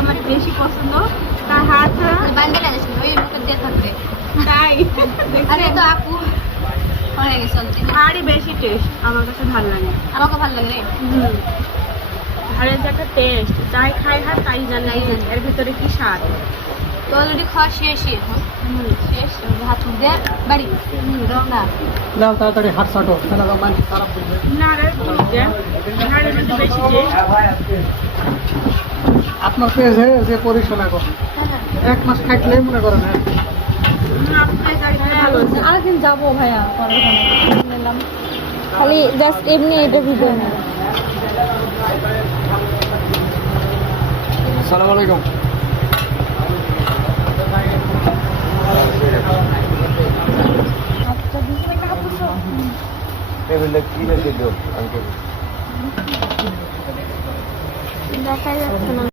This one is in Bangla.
আমার বেশি পছন্দ। তার হাত বাঙ্গালা আছে ওই মুখে দিয়ে থাকবে তাই আরে তো আপু হয়ে গেছে অলরেডি আরই বেশি টেস্ট আমার কাছে ভালো লাগে। আমাকে ভালো লাগে রে ঝালের যে একটা টেস্ট, যাই খায় হাত তাই জানে তাই জানে। এর ভিতরে কি স্বাদ। তো অলরেডি খাওয়া শেষই এখন শেষ হাত মুখ দিয়ে বাড়ি রওনা নাও তাড়াতাড়ি হাত ছাটো তাহলে আবার মাইন্ড খারাপ করবে। না রে যে ঝালের মধ্যে বেশি টেস্ট। আপনার পেজে যে পরিশ্রম এখন 1 মাস খাইলে মনে করেন আরেকদিন যাবো ভাইয়া নিলাম খালি জাস্ট এমনি এটা ভিডিও নিলাম আসসালামু আলাইকুম। টেবিলটা কি রেখে দিও আঙ্কেল দেখা যাচ্ছে না